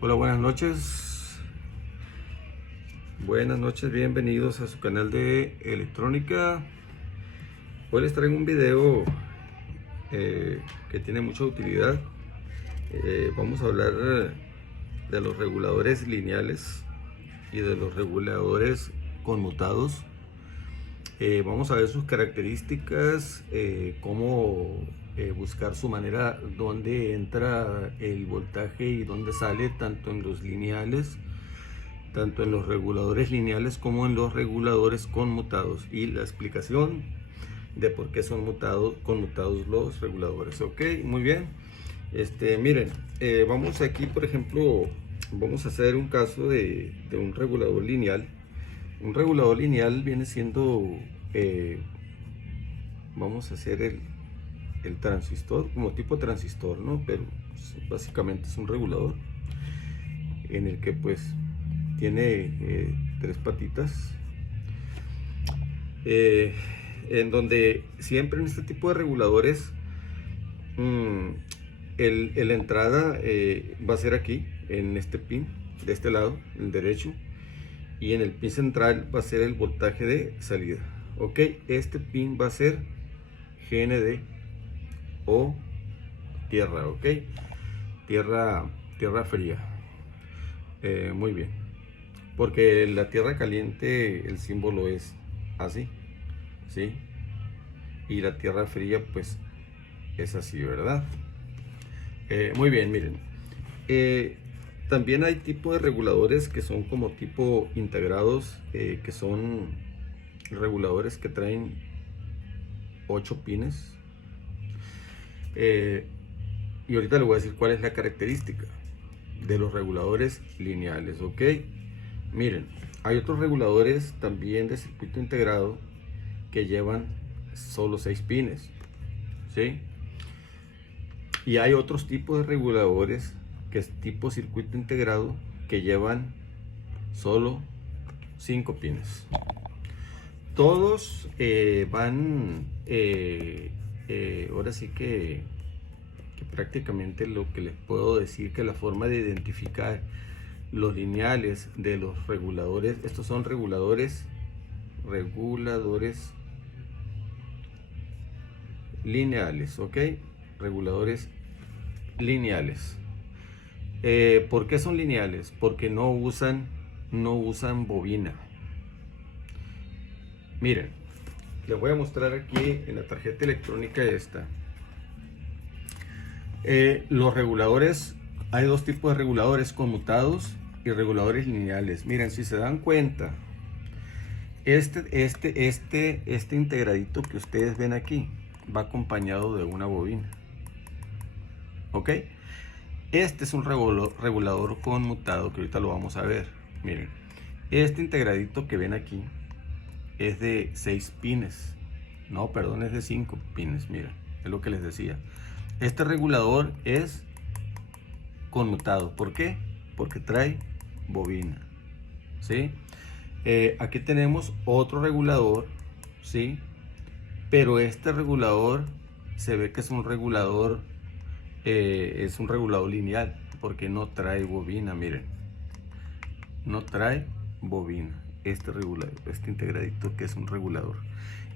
Hola, buenas noches. Buenas noches, bienvenidos a su canal de electrónica. Hoy les traigo un video que tiene mucha utilidad. Vamos a hablar de los reguladores lineales y de los reguladores conmutados. Vamos a ver sus características, cómo buscar su manera, dónde entra el voltaje y dónde sale, tanto en los lineales, tanto en los reguladores lineales como en los reguladores conmutados, y la explicación de por qué son conmutados los reguladores. Ok, muy bien. Miren, vamos aquí, por ejemplo, vamos a hacer un caso de un regulador lineal. Un regulador lineal viene siendo, vamos a hacer el transistor, como tipo transistor, ¿no? Pero básicamente es un regulador en el que pues tiene tres patitas, en donde siempre en este tipo de reguladores la entrada va a ser aquí, en este pin, de este lado, el derecho, y en el pin central va a ser el voltaje de salida. Ok, este pin va a ser GND o tierra, ok, tierra fría. Muy bien, porque la tierra caliente el símbolo es así, ¿sí? Y la tierra fría pues es así, ¿verdad? Muy bien, miren. También hay tipo de reguladores que son como tipo integrados, que son reguladores que traen 8 pines. Y ahorita les voy a decir cuál es la característica de los reguladores lineales, ¿ok? Miren, hay otros reguladores también de circuito integrado que llevan solo 6 pines, ¿sí? Y hay otros tipos de reguladores que es tipo circuito integrado que llevan solo 5 pines. Todos van, ahora sí que prácticamente lo que les puedo decir, que la forma de identificar los lineales de los reguladores, estos son reguladores lineales, ok, reguladores lineales. ¿Por qué son lineales? Porque no usan bobina. Miren, les voy a mostrar aquí en la tarjeta electrónica esta. Los reguladores, hay dos tipos de reguladores: conmutados y reguladores lineales. Miren, si se dan cuenta, este integradito que ustedes ven aquí va acompañado de una bobina, ¿ok? Este es un regulador conmutado que ahorita lo vamos a ver. Miren, este integradito que ven aquí es de 6 pines. No, perdón, es de 5 pines. Miren, es lo que les decía. Este regulador es conmutado. ¿Por qué? Porque trae bobina, ¿sí? Aquí tenemos otro regulador, ¿sí? Pero este regulador se ve que es un regulador lineal, porque no trae bobina. Miren, no trae bobina este regulador, este integradito que es un regulador.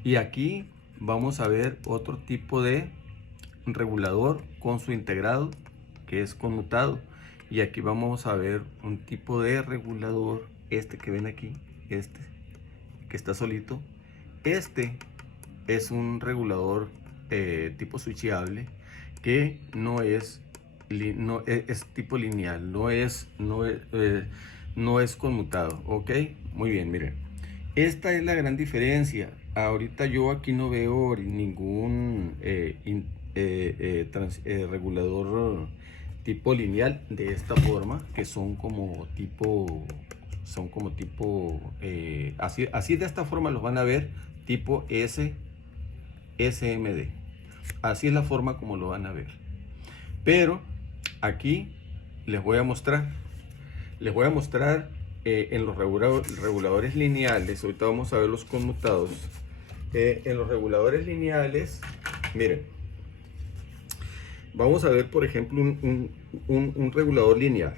Y aquí vamos a ver otro tipo de regulador con su integrado, que es conmutado. Y aquí vamos a ver un tipo de regulador, este que ven aquí, este que está solito. Este es un regulador tipo switchable, que no es tipo lineal, no es conmutado, ok. Muy bien, miren, esta es la gran diferencia. Ahorita yo aquí no veo ningún regulador tipo lineal de esta forma, que son como tipo así de esta forma los van a ver, tipo SMD. Así es la forma como lo van a ver. Pero aquí les voy a mostrar en los reguladores lineales. Ahorita vamos a ver los conmutados. En los reguladores lineales, miren, vamos a ver por ejemplo un regulador lineal.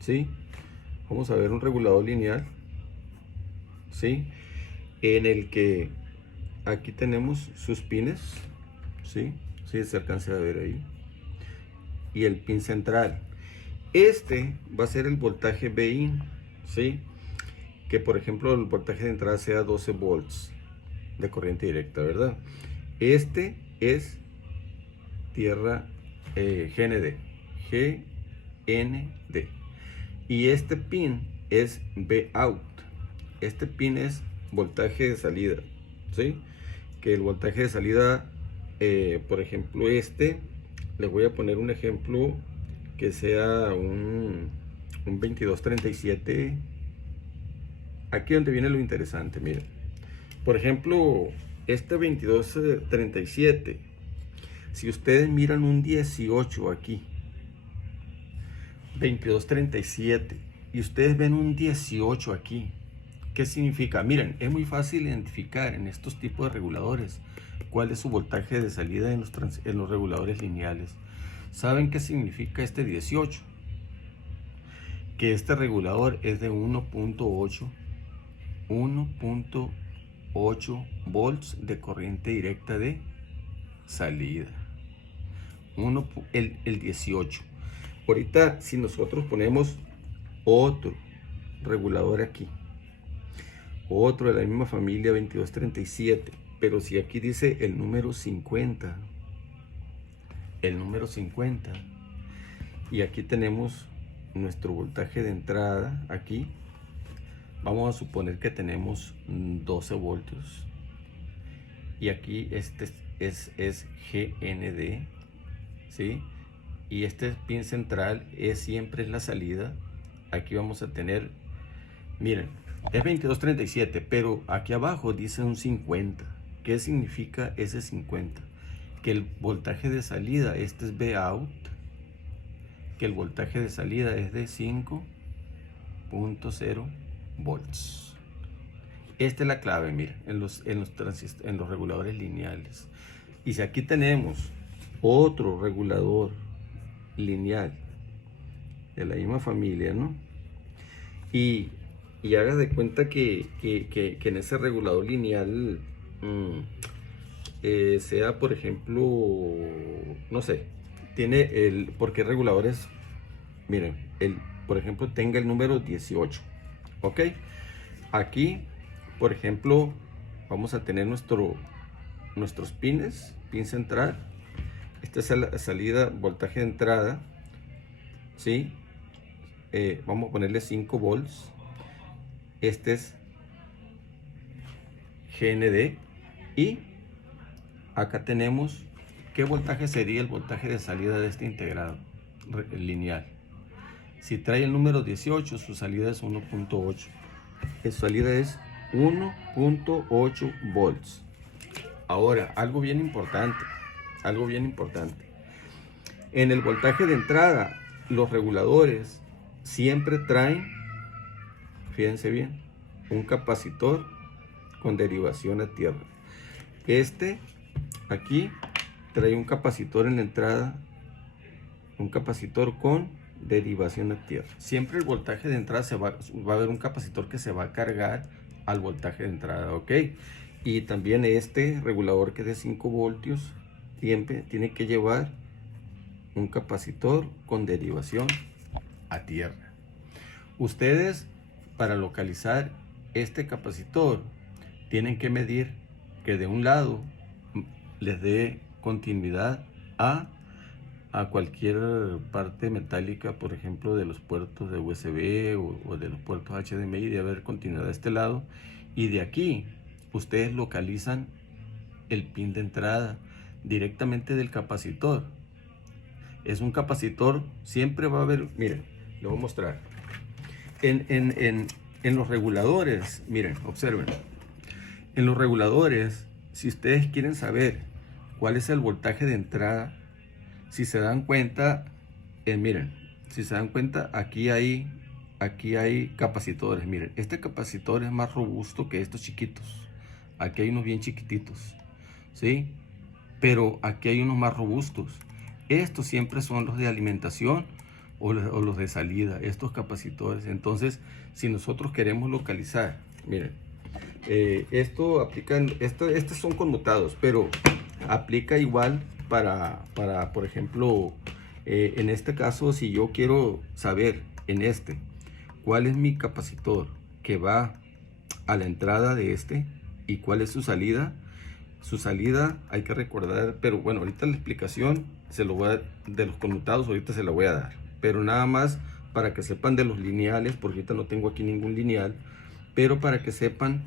¿sí? Vamos a ver un regulador lineal, ¿sí? En el que aquí tenemos sus pines, ¿sí? Sí, se alcanza a ver ahí. Y el pin central. Este va a ser el voltaje Bin, ¿sí? Que por ejemplo el voltaje de entrada sea 12 volts de corriente directa, ¿verdad? Este es tierra GND. GND. Y este pin es Bout. Este pin es voltaje de salida, ¿sí? Que el voltaje de salida, por ejemplo, les voy a poner un ejemplo que sea un 2237. Aquí donde viene lo interesante, miren. Por ejemplo, este 2237, si ustedes miran un 18 aquí, 2237, y ustedes ven un 18 aquí, ¿qué significa? Miren, es muy fácil identificar en estos tipos de reguladores cuál es su voltaje de salida en los reguladores lineales. ¿Saben qué significa este 18? Que este regulador es de 1.8 volts de corriente directa de salida. El 18. Ahorita, si nosotros ponemos otro regulador aquí, otro de la misma familia 2237, pero si aquí dice el número 50, y aquí tenemos nuestro voltaje de entrada, aquí vamos a suponer que tenemos 12 voltios, y aquí este es GND, ¿sí? Y este pin central siempre es la salida. Aquí vamos a tener, miren, es 2237, pero aquí abajo dice un 50. ¿Qué significa ese 50? Que el voltaje de salida, este es Bout, que el voltaje de salida es de 5.0 volts. Esta es la clave, miren, en los reguladores lineales. Y si aquí tenemos otro regulador lineal de la misma familia, ¿no? Y haga de cuenta que en ese regulador lineal sea, por ejemplo, no sé, tiene ¿por qué reguladores? Miren, por ejemplo, tenga el número 18, ¿ok? Aquí, por ejemplo, vamos a tener nuestros pines, pin central. Esta es la salida, voltaje de entrada, ¿sí? Vamos a ponerle 5 volts. Este es GND. Y acá tenemos qué voltaje sería el voltaje de salida de este integrado lineal. Si trae el número 18, su salida es 1.8. Su salida es 1.8 volts. Ahora, algo bien importante. En el voltaje de entrada, los reguladores siempre traen, fíjense bien, un capacitor con derivación a tierra. Aquí trae un capacitor en la entrada, un capacitor con derivación a tierra. Siempre el voltaje de entrada va a haber un capacitor que se va a cargar al voltaje de entrada, ¿ok? Y también este regulador que es de 5 voltios tiene que llevar un capacitor con derivación a tierra. Ustedes, para localizar este capacitor, tienen que medir que de un lado les dé continuidad a cualquier parte metálica, por ejemplo, de los puertos de USB o de los puertos HDMI, de haber continuidad de este lado. Y de aquí, ustedes localizan el pin de entrada directamente del capacitor. Es un capacitor, siempre va a haber, miren, le voy a mostrar. En los reguladores, miren, observen. En los reguladores, si ustedes quieren saber cuál es el voltaje de entrada, si se dan cuenta, miren, si se dan cuenta, aquí hay capacitores. Miren, este capacitor es más robusto que estos chiquitos. Aquí hay unos bien chiquititos, ¿sí? Pero aquí hay unos más robustos. Estos siempre son los de alimentación o los de salida, estos capacitores. Entonces, si nosotros queremos localizar, miren, esto aplican, estos son conmutados, pero aplica igual para por ejemplo, en este caso, si yo quiero saber en este cuál es mi capacitor que va a la entrada de este y cuál es su salida. Su salida hay que recordar, pero bueno, ahorita la explicación se lo voy a, de los conmutados ahorita se la voy a dar, pero nada más para que sepan de los lineales, porque ahorita no tengo aquí ningún lineal, pero para que sepan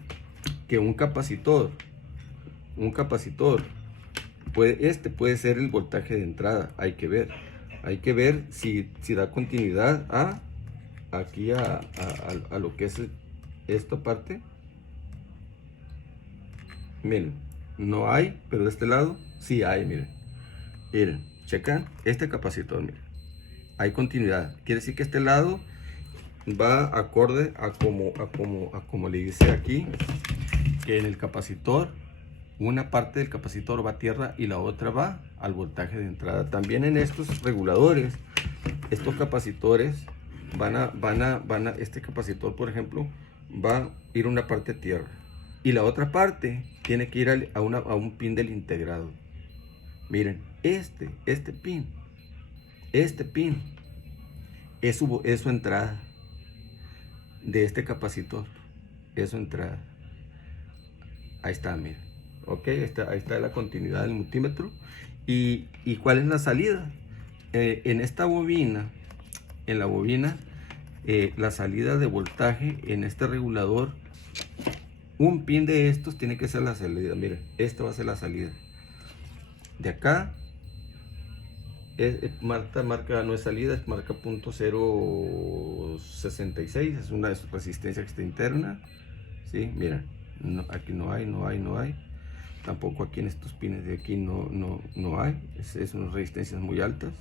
que un capacitor puede ser el voltaje de entrada. Hay que ver si da continuidad aquí a lo que es esta parte. Miren, no hay, pero de este lado sí hay. Miren, checan este capacitor, miren, hay continuidad, quiere decir que este lado va acorde a como le dice aquí, que en el capacitor una parte del capacitor va a tierra y la otra va al voltaje de entrada. También en estos reguladores, estos capacitores este capacitor, por ejemplo, va a ir una parte a tierra y la otra parte tiene que ir a un pin del integrado. Miren, este pin es su entrada de este capacitor, es su entrada. Ahí está, miren. Ok, ahí está la continuidad del multímetro. ¿Y cuál es la salida? En esta bobina, la salida de voltaje en este regulador, un pin de estos tiene que ser la salida. Miren, esta va a ser la salida. De acá, marca no es salida, es marca .066, es una resistencia extra interna. ¿Sí? Miren, aquí no hay. Tampoco aquí en estos pines de aquí no hay. Es unas resistencias muy altas.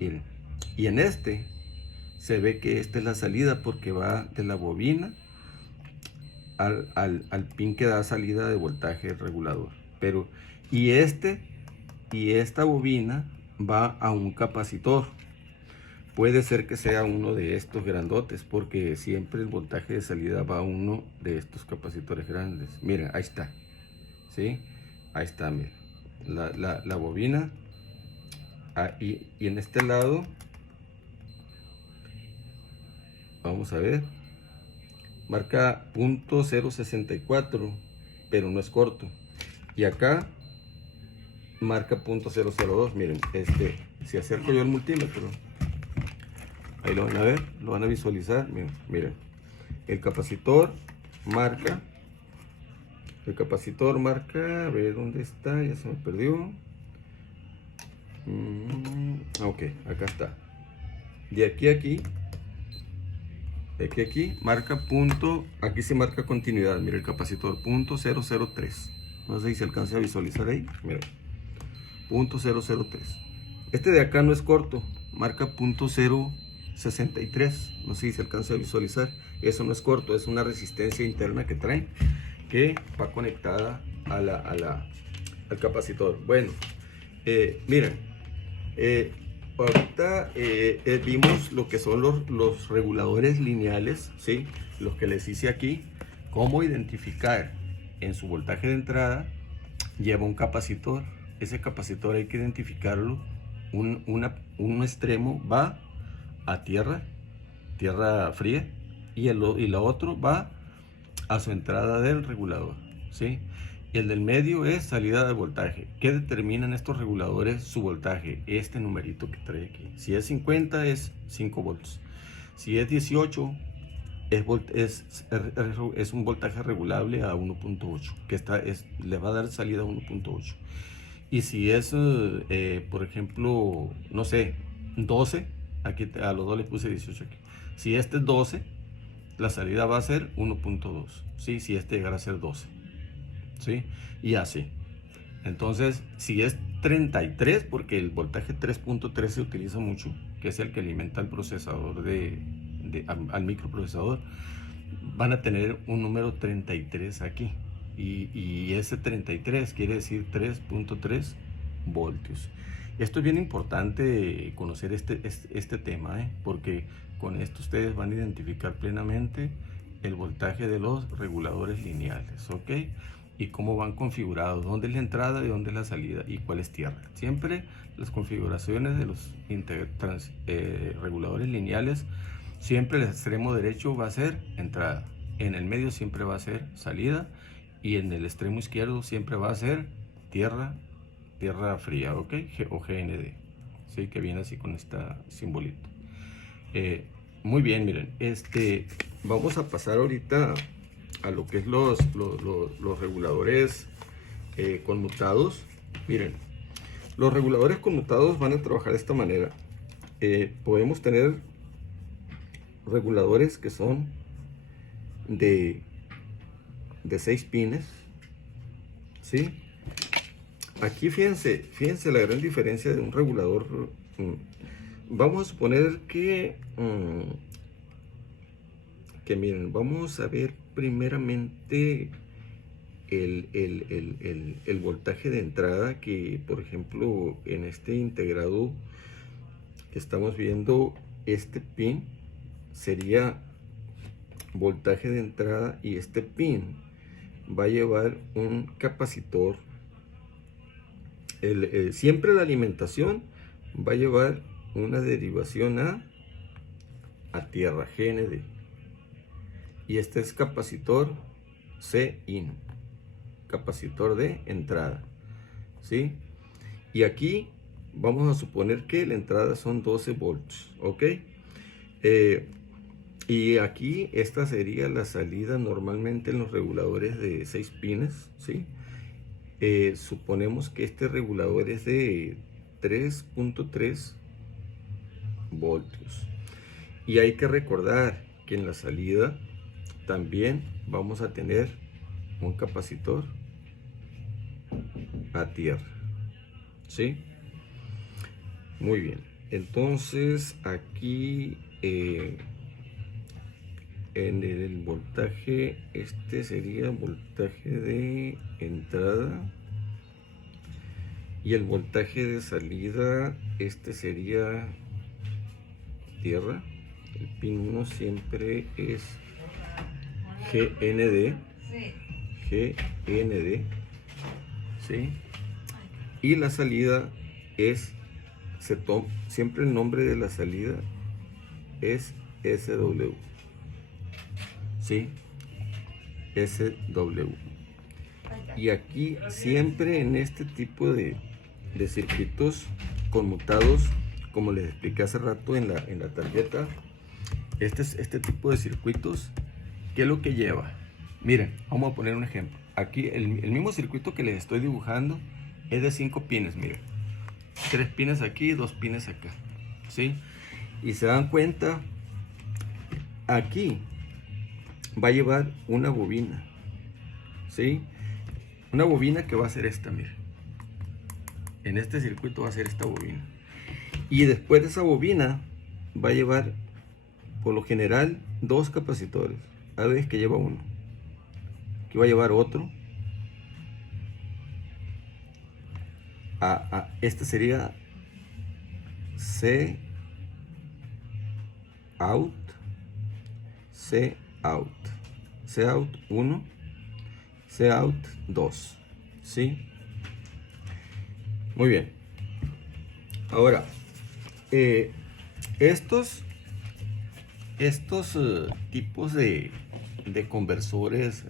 Miren. Y en este se ve que esta es la salida porque va de la bobina al pin que da salida de voltaje regulador. Pero y esta bobina va a un capacitor. Puede ser que sea uno de estos grandotes, porque siempre el voltaje de salida va a uno de estos capacitores grandes. Miren, ahí está. ¿Sí? Ahí está, miren. La bobina. Y en este lado, vamos a ver, marca .064, pero no es corto. Y acá marca .002. Miren, si acerco yo el multímetro, ahí lo van a ver, lo van a visualizar. Miren, el capacitor marca, a ver dónde está, ya se me perdió. Ok, acá está. De aquí a aquí, marca aquí se marca continuidad. Mira, el capacitor .003. No sé si se alcanza a visualizar ahí. Mira, .003. Este de acá no es corto, marca .063. No sé si se alcanza a visualizar. Eso no es corto, es una resistencia interna que trae, que va conectada al capacitor. Bueno, miren, ahorita vimos lo que son los reguladores lineales, ¿sí? Los que les hice aquí, cómo identificar en su voltaje de entrada, lleva un capacitor. Ese capacitor hay que identificarlo. Un extremo va a tierra fría, y la otro va a su entrada del regulador, ¿sí? Y el del medio es salida de voltaje. ¿Qué determinan estos reguladores su voltaje? Este numerito que trae aquí. Si es 50 es 5 volts. Si es 18 es un voltaje regulable a 1.8, que le va a dar salida a 1.8. Y si es, por ejemplo, no sé, 12, aquí a los dos les puse 18 aquí. Si este es 12, la salida va a ser 1.2, ¿sí? Si este llegara a ser 12, ¿sí? Y así. Entonces, si es 33, porque el voltaje 3.3 se utiliza mucho, que es el que alimenta al procesador al microprocesador, van a tener un número 33 aquí. Y ese 33 quiere decir 3.3 voltios. Esto es bien importante conocer este tema, porque con esto ustedes van a identificar plenamente el voltaje de los reguladores lineales, ¿ok? Y cómo van configurados, dónde es la entrada y dónde es la salida y cuál es tierra. Siempre las configuraciones de los reguladores lineales, siempre el extremo derecho va a ser entrada, en el medio siempre va a ser salida y en el extremo izquierdo siempre va a ser tierra fría, ¿ok? O GND, ¿sí? Que viene así con este simbolito. Muy bien, miren, vamos a pasar ahorita a lo que es los reguladores conmutados. Miren, los reguladores conmutados van a trabajar de esta manera. Podemos tener reguladores que son de 6 pines, ¿sí? Aquí fíjense la gran diferencia de un regulador. Vamos a suponer que miren, vamos a ver primeramente el voltaje de entrada, que por ejemplo en este integrado que estamos viendo, este pin sería voltaje de entrada y este pin va a llevar un capacitor. Siempre la alimentación va a llevar una derivación a tierra, GND, y este es capacitor Cin, capacitor de entrada, ¿sí? Y aquí vamos a suponer que la entrada son 12 volts, ¿ok? Y aquí esta sería la salida normalmente en los reguladores de 6 pines, ¿sí? Suponemos que este regulador es de 3.3 voltios. Y hay que recordar que en la salida también vamos a tener un capacitor a tierra, ¿sí? Muy bien. Entonces aquí en el voltaje, este sería voltaje de entrada, y el voltaje de salida, este sería tierra. El pin 1 siempre es GND, ¿sí? Y la salida es, siempre el nombre de la salida es SW, ¿sí? SW. Y aquí siempre en este tipo de circuitos conmutados, como les expliqué hace rato en la tarjeta, este tipo de circuitos, ¿qué es lo que lleva? Miren, vamos a poner un ejemplo. Aquí el mismo circuito que les estoy dibujando es de 5 pines, miren. 3 pines aquí, 2 pines acá, ¿sí? Y se dan cuenta, aquí va a llevar una bobina, ¿sí? Una bobina que va a ser esta, miren. En este circuito va a ser esta bobina. Y después de esa bobina va a llevar, por lo general, 2 capacitores. A veces que lleva uno. Aquí va a llevar otro. Este sería C out, C out, C out 1, C out 2, ¿sí? Muy bien. Ahora, estos tipos de conversores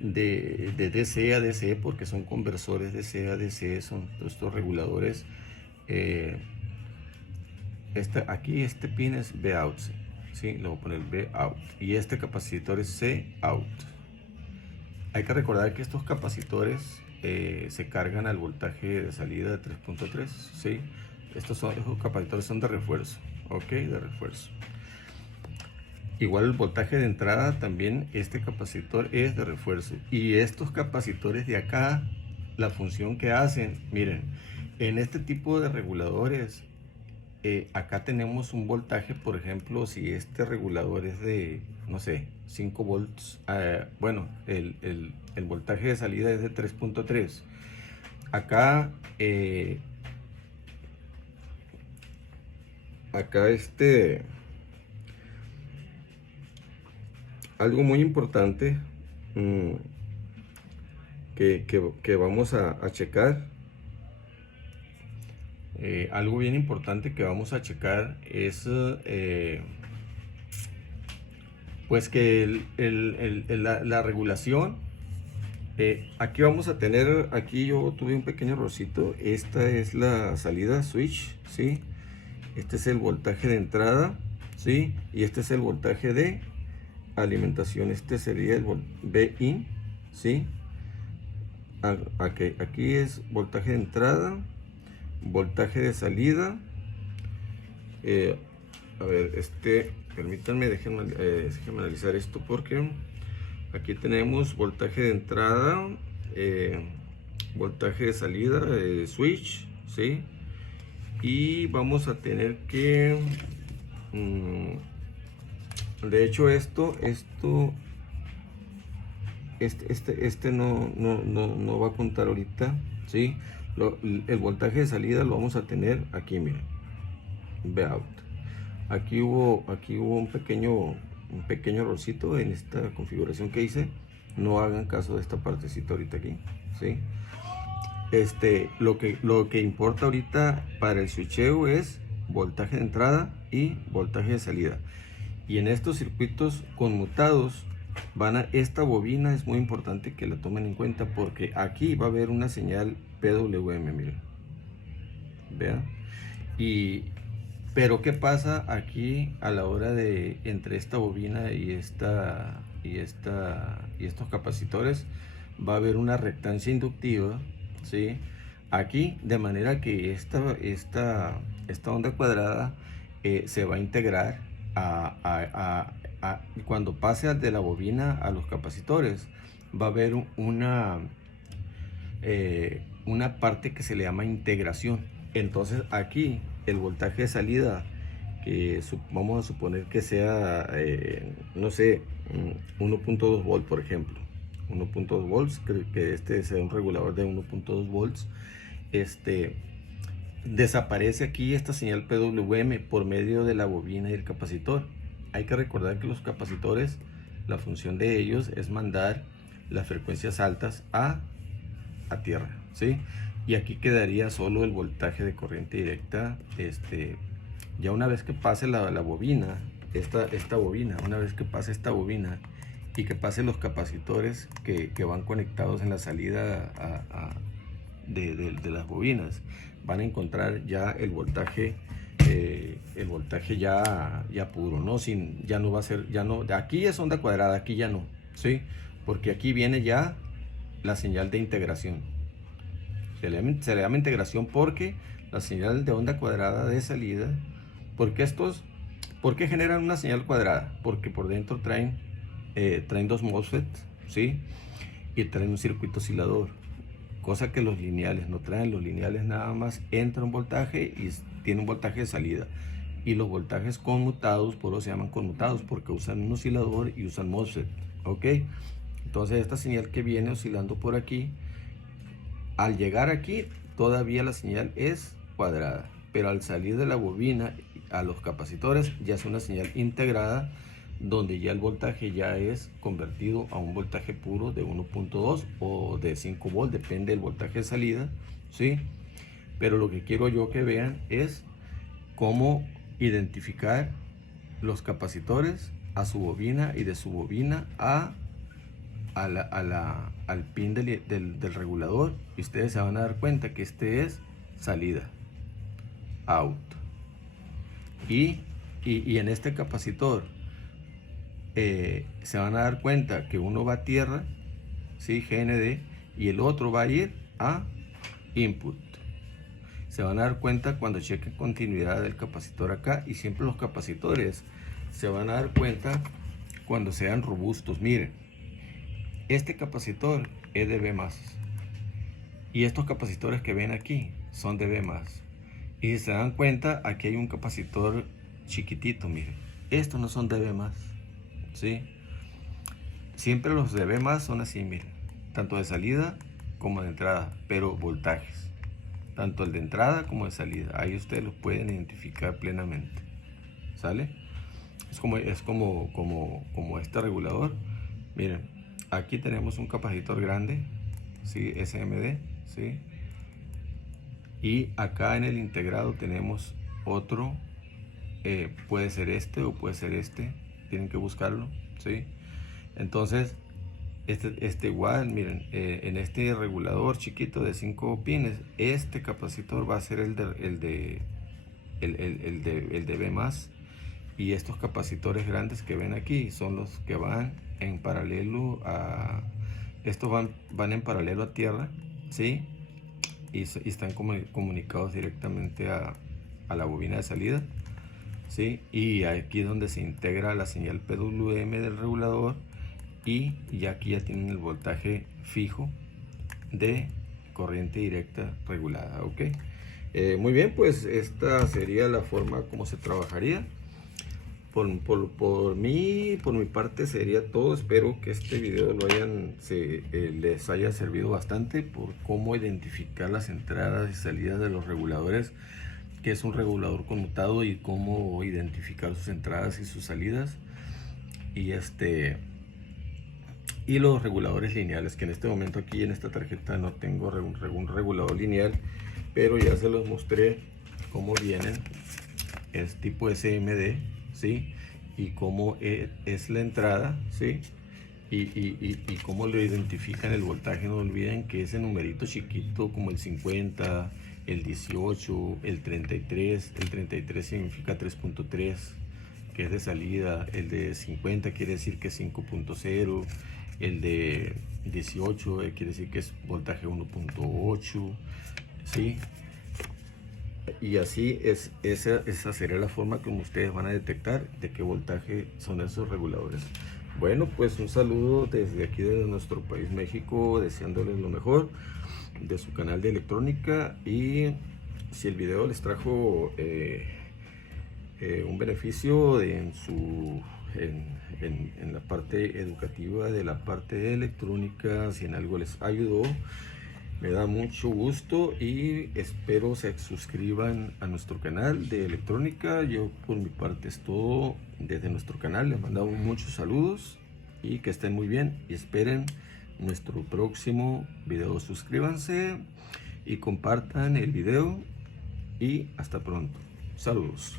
de DC a DC, porque son conversores DC a DC, son estos reguladores. Aquí este pin es B out, ¿sí? Le voy a poner B out, y este capacitor es C out. Hay que recordar que estos capacitores se cargan al voltaje de salida de 3.3, ¿sí? Estos capacitores son de refuerzo, ok, de refuerzo. Igual el voltaje de entrada también, este capacitor es de refuerzo. Y estos capacitores de acá, la función que hacen, miren, en este tipo de reguladores, acá tenemos un voltaje, por ejemplo, si este regulador es de, no sé, 5 volts, bueno, el voltaje de salida es de 3.3. Acá acá algo muy importante que vamos a checar. Algo bien importante que vamos a checar es pues que la regulación. Aquí vamos a tener, aquí yo tuve un pequeño errorcito. Esta es la salida switch, ¿sí? Este es el voltaje de entrada, ¿sí? Y este es el voltaje de alimentación. Este sería el Bin, ¿sí? Aquí es voltaje de entrada, voltaje de salida. A ver, permítanme, déjenme analizar esto, porque aquí tenemos voltaje de entrada, voltaje de salida, switch, ¿sí? Y vamos a tener que de hecho esto no va a contar ahorita, ¿sí? El voltaje de salida lo vamos a tener aquí, miren, Vout. Aquí hubo un pequeño errorcito en esta configuración que hice. No hagan caso de esta partecita ahorita aquí, ¿sí? Lo que importa ahorita para el switcheo es voltaje de entrada y voltaje de salida. Y en estos circuitos conmutados esta bobina es muy importante que la tomen en cuenta, porque aquí va a haber una señal PWM, miren, vean. Pero ¿qué pasa aquí a la hora de entre esta bobina y estos capacitores? Va a haber una reactancia inductiva, ¿sí? Aquí, de manera que esta onda cuadrada se va a integrar cuando pase de la bobina a los capacitores. Va a haber una parte que se le llama integración. Entonces aquí el voltaje de salida, que vamos a suponer que sea no sé, 1.2 volts, por ejemplo, 1.2 volts, que este sea un regulador de 1.2 volts, desaparece aquí esta señal PWM por medio de la bobina y el capacitor. Hay que recordar que los capacitores, la función de ellos es mandar las frecuencias altas a tierra, ¿sí? Y aquí quedaría solo el voltaje de corriente directa. Ya una vez que pase la bobina, esta bobina, una vez que pase esta bobina y que pasen los capacitores que van conectados en la salida de las bobinas, van a encontrar ya el voltaje ya puro, ¿no? Ya no va a ser, aquí es onda cuadrada, aquí ya no, ¿sí? Porque aquí viene ya la señal de integración. Se le llama integración porque la señal de onda cuadrada de salida, ¿por qué generan una señal cuadrada? Porque por dentro traen dos MOSFET, ¿sí? Y traen un circuito oscilador, cosa que los lineales no traen. Los lineales nada más entra un voltaje y tiene un voltaje de salida. Y los voltajes conmutados, por eso se llaman conmutados, porque usan un oscilador y usan MOSFET, ¿ok? Entonces esta señal que viene oscilando por aquí, al llegar aquí todavía la señal es cuadrada, pero al salir de la bobina a los capacitores ya es una señal integrada, donde ya el voltaje ya es convertido a un voltaje puro de 1.2 o de 5 volts, depende del voltaje de salida, ¿sí? Pero lo que quiero yo que vean es cómo identificar los capacitores a su bobina y de su bobina al pin del regulador, y ustedes se van a dar cuenta que este es salida, out. Y en este capacitor se van a dar cuenta que uno va a tierra, ¿sí? GND, y el otro va a ir a input. Se van a dar cuenta cuando chequen continuidad del capacitor acá, y siempre los capacitores se van a dar cuenta cuando sean robustos. Miren, este capacitor es de B+, y estos capacitores que ven aquí son de B+. Y si se dan cuenta, aquí hay un capacitor chiquitito, miren, estos no son de B+, ¿sí? Siempre los de B+ son así, miren, tanto de salida como de entrada, pero voltajes. tanto el de entrada como de salida. Ahí ustedes lo pueden identificar plenamente. ¿Sale? Es como este regulador. Miren, aquí tenemos un capacitor grande, ¿sí? SMD, ¿sí? Y acá en el integrado tenemos otro, puede ser este o puede ser este, tienen que buscarlo, ¿sí? Entonces, este igual, miren, en este regulador chiquito de 5 pines, este capacitor va a ser el de B+, y estos capacitores grandes que ven aquí son los que van en paralelo a, estos van en paralelo a tierra, ¿sí? Y están comunicados directamente a la bobina de salida, ¿sí? Y aquí es donde se integra la señal PWM del regulador, y ya aquí ya tienen el voltaje fijo de corriente directa regulada. Ok, muy bien, pues esta sería la forma como se trabajaría. Por mi parte sería todo. Espero que este video les haya servido bastante por cómo identificar las entradas y salidas de los reguladores, que es un regulador conmutado, y cómo identificar sus entradas y sus salidas, y los reguladores lineales, que en este momento aquí en esta tarjeta no tengo un regulador lineal, pero ya se los mostré cómo vienen. Es tipo SMD, ¿sí? Y cómo es la entrada, ¿sí? Y cómo lo identifican el voltaje. No olviden que ese numerito chiquito como el 50, el 18, el 33, el 33 significa 3.3, que es de salida. El de 50 quiere decir que es 5.0, el de 18 quiere decir que es voltaje 1.8, ¿sí? Y así esa sería la forma como ustedes van a detectar de qué voltaje son esos reguladores. Bueno, pues un saludo desde aquí de nuestro país, México, deseándoles lo mejor de su canal de electrónica. Y si el video les trajo un beneficio en la parte educativa de la parte de electrónica, si en algo les ayudó, me da mucho gusto, y espero se suscriban a nuestro canal de electrónica. Yo por mi parte es todo desde nuestro canal. Les mandamos muchos saludos y que estén muy bien, y esperen nuestro próximo video. Suscríbanse y compartan el video, y hasta pronto. Saludos.